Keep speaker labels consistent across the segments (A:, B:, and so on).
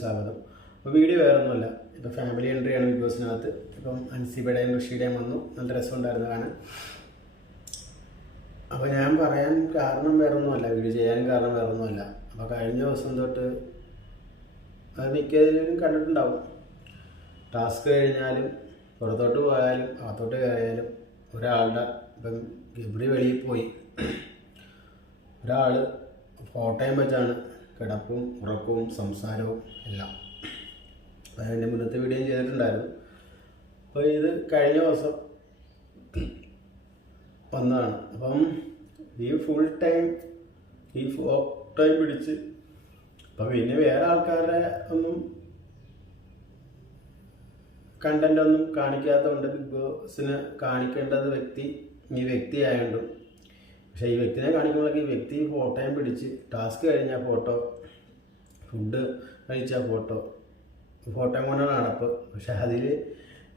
A: സ്വാഗതം. അപ്പോൾ വീഡിയോ വേറെ ഒന്നുമില്ല ഇപ്പോൾ ഫാമിലി എൻട്രിയാണ് ബിഗ് ബോസിനകത്ത് ഇപ്പം അൻസിബയുടെയും ഋഷിയുടെയും വന്നു. നല്ല രസമുണ്ടായിരുന്നു കാണാൻ. അപ്പോൾ ഞാൻ പറയാൻ കാരണം വേറെ ഒന്നുമല്ല വീഡിയോ ചെയ്യാനും കാരണം വേറെ ഒന്നുമല്ല അപ്പോൾ കഴിഞ്ഞ ദിവസം തൊട്ട് അത് മിക്കതിലും കണ്ടിട്ടുണ്ടാവും. ടാസ്ക് കഴിഞ്ഞാലും പുറത്തോട്ട് പോയാലും അകത്തോട്ട് കയറിയാലും ഒരാളുടെ ഇപ്പം ഗബ്രി വെളിയിൽ പോയി. ഒരാൾ ഫോട്ടോയും വെച്ചാണ്. കിടപ്പും ഉറക്കവും സംസാരവും എല്ലാം. അതിന്റെ മുന്നത്തെ വീഡിയോ ചെയ്തിട്ടുണ്ടായിരുന്നു. അപ്പോൾ ഇത് കഴിഞ്ഞ ദിവസം വന്നതാണ്. അപ്പം ഈ ഫുൾ ടൈം ഈ ഫോ ടൈം പിടിച്ച് അപ്പം പിന്നെ വേറെ ആൾക്കാരുടെ ഒന്നും കണ്ടന്റ് ഒന്നും കാണിക്കാത്തതുകൊണ്ട് ബിഗ് ബോസിന് കാണിക്കേണ്ടത് വ്യക്തി ഈ വ്യക്തി ആയതുകൊണ്ടും പക്ഷേ ഈ വ്യക്തിനെ കാണിക്കുമ്പോഴൊക്കെ ഈ വ്യക്തി ഫോട്ടോയും പിടിച്ച് ടാസ്ക് കഴിഞ്ഞ ഫോട്ടോ ഫുഡ് കഴിച്ച ഫോട്ടോ ഫോട്ടോയും കൊണ്ടാണ് നടപ്പ് പക്ഷെ അതിൽ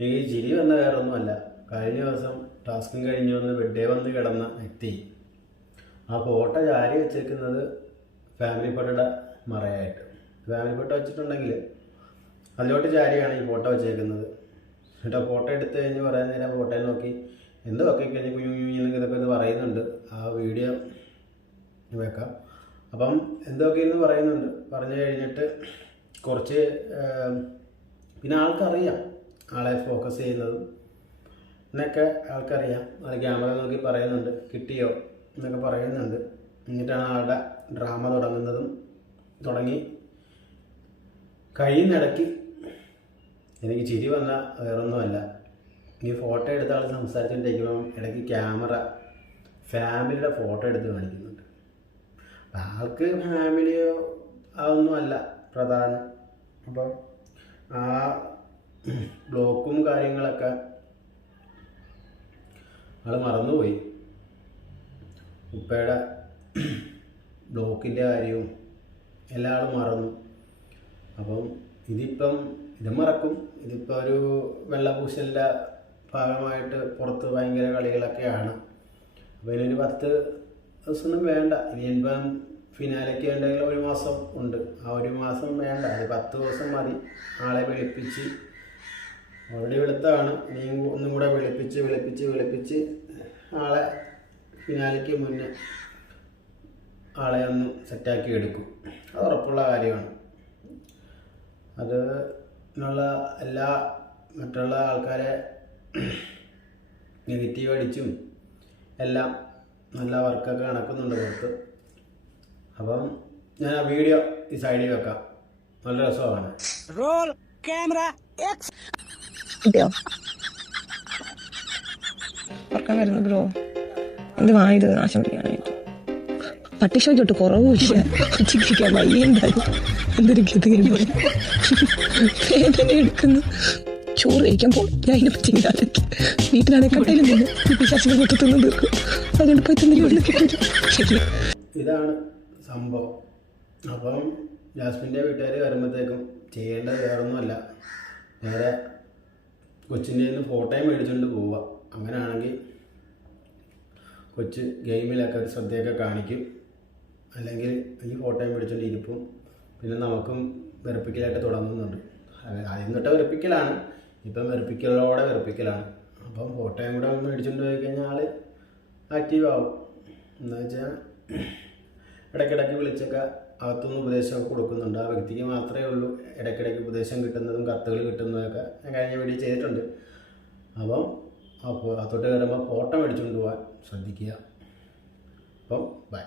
A: ഈ ചിരി വന്ന വേറെ ഒന്നുമല്ല കഴിഞ്ഞ ദിവസം ടാസ്കും കഴിഞ്ഞ് വന്ന് ബെഡേ വന്ന് കിടന്ന വ്യക്തി. ആ ഫോട്ടോ ചാരി വെച്ചേക്കുന്നത് ഫാമിലി ഫോട്ടോയുടെ മറയായിട്ട്. ഫാമിലി ഫോട്ടോ വെച്ചിട്ടുണ്ടെങ്കിൽ അതിലോട്ട് ചാരിയാണ് ഈ ഫോട്ടോ വെച്ചേക്കുന്നത്. എന്നിട്ട് ഫോട്ടോ എടുത്ത് കഴിഞ്ഞ് പറയാൻ നേരം ഫോട്ടോയിൽ നോക്കി. എന്തോ ഒക്കെ കഴിഞ്ഞ് കുഞ്ഞു കുഞ്ഞു എന്നൊക്കെ ഇതൊക്കെ ഇത് പറയുന്നുണ്ട്. ആ വീഡിയോ വെക്കാം. അപ്പം എന്തൊക്കെ എന്ന് പറയുന്നുണ്ട്. പറഞ്ഞു കഴിഞ്ഞിട്ട് കുറച്ച് പിന്നെ ആൾക്കറിയാം ആളെ ഫോക്കസ് ചെയ്യുന്നതും എന്നൊക്കെ ആൾക്കറിയാം. അത് ക്യാമറ നോക്കി പറയുന്നുണ്ട്. കിട്ടിയോ എന്നൊക്കെ പറയുന്നുണ്ട്. എന്നിട്ടാണ് ആളുടെ ഡ്രാമ തുടങ്ങുന്നതും തുടങ്ങി. കഴിയുന്നിടയ്ക്ക് എനിക്ക് ചിരി വന്ന വേറൊന്നുമല്ല. ഈ ഫോട്ടോ എടുത്ത ആൾ സംസാരിച്ചുകൊണ്ടിരിക്കുമ്പം ഇടയ്ക്ക് ക്യാമറ ഫാമിലിയുടെ ഫോട്ടോ എടുത്ത് കാണിക്കുന്നുണ്ട്. ആൾക്ക് ഫാമിലിയോ അതൊന്നുമല്ല പ്രധാനം. അപ്പം ആ ബ്ലോക്കും കാര്യങ്ങളൊക്കെ ആൾ മറന്നുപോയി. ഉപ്പയുടെ ബ്ലോക്കിന്റെ കാര്യവും എല്ലാ ആളും മറന്നു. അപ്പം ഇതിപ്പം ഇത് മറക്കും. ഇതിപ്പോൾ ഒരു വെള്ളപൂശലിന്റെ ഭാഗമായിട്ട് പുറത്ത് ഭയങ്കര കളികളൊക്കെയാണ്. അപ്പോൾ ഇതിനൊരു പത്ത് ദിവസമൊന്നും വേണ്ട. ഇനി ഇപ്പം ഫിനാലേക്ക് ഉണ്ടെങ്കിൽ ഒരു മാസം ഉണ്ട്. ആ ഒരു മാസം വേണ്ട. അത് പത്ത് ദിവസം മതി. ആളെ വിളിപ്പിച്ച്. ഓൾറെഡി വെളുത്താണ്. ഇനിയും ഒന്നും കൂടെ വിളിപ്പിച്ച് വിളിപ്പിച്ച് വിളിപ്പിച്ച് ആളെ ഫിനാലിക്ക് മുന്നേ ആളെ ഒന്ന് സെറ്റാക്കി എടുക്കും. അത് ഉറപ്പുള്ള കാര്യമാണ്. അത് എല്ലാ മറ്റുള്ള ആൾക്കാരെ നെഗറ്റീവ് അടിച്ചും എല്ലാം നല്ല വർക്കൊക്കെ നടക്കുന്നുണ്ട് പുറത്ത്. അപ്പം ഞാൻ ആ വീഡിയോ ഈ സൈഡിൽ വെക്കാം. നല്ല രസമാണ്.
B: റോൾ ക്യാമറ
C: എക്സ് ഉറക്കം വരുന്നു ബ്രോ എന്ത് വായത് നാശം പിടിക്കാനായിട്ട് പട്ടിഷോ തൊട്ട് കുറവില്ല പട്ടിക്കാൻ വയ്യ എന്തായാലും എന്തൊരു ഗതി വേദന എടുക്കുന്നു ചോറ് കഴിക്കാൻ പോകും ഞാൻ അതിനെ പറ്റി ഇങ്ങനെ വീട്ടിലാണെങ്കിൽ കട്ടയിലും നിന്ന് പിശാസിനെ തൊട്ട് തിന്നു തീർക്കും. അതുകൊണ്ട് പോയി തന്നെ വീട്ടിൽ ശരി.
A: ഇതാണ് സംഭവം. അപ്പം ജാസ്മിന്റെ വീട്ടുകാർ വരുമ്പോഴത്തേക്കും ചെയ്യേണ്ടത് വേറൊന്നുമല്ല. നേരെ കൊച്ചിന്റെ നിന്ന് ഫോട്ടോയും മേടിച്ചുകൊണ്ട് പോവുക. അങ്ങനെയാണെങ്കിൽ കൊച്ച് ഗെയിമിലൊക്കെ ഒരു ശ്രദ്ധയൊക്കെ കാണിക്കും. അല്ലെങ്കിൽ ഈ ഫോട്ടോയും മേടിച്ചുകൊണ്ട് ഇരിപ്പും. പിന്നെ നമുക്കും വെറുപ്പിക്കലായിട്ട് തുടങ്ങുന്നുണ്ട്. ആദ്യം തൊട്ട് വെറുപ്പിക്കലാണ്. ഇപ്പം വെറുപ്പിക്കലോടെ വെറുപ്പിക്കലാണ്. അപ്പം ഫോട്ടോയും കൂടെ മേടിച്ചുകൊണ്ട് പോയി കഴിഞ്ഞാൽ ആൾ ആക്റ്റീവ് ആവും. എന്ന് വെച്ചാൽ ഇടയ്ക്കിടയ്ക്ക് വിളിച്ചൊക്കെ അകത്തുനിന്ന് ഉപദേശമൊക്കെ കൊടുക്കുന്നുണ്ട്. ആ വ്യക്തിക്ക് മാത്രമേ ഉള്ളൂ ഇടയ്ക്കിടയ്ക്ക് ഉപദേശം കിട്ടുന്നതും കത്തുകൾ കിട്ടുന്നതൊക്കെ ഞാൻ കഴിഞ്ഞ വീഡിയോ ചെയ്തിട്ടുണ്ട്. അപ്പം അപ്പോൾ അത്തോട്ട് കയറുമ്പോൾ ഫോട്ടോ മേടിച്ചുകൊണ്ട് പോകാൻ ശ്രദ്ധിക്കുക. അപ്പം ബൈ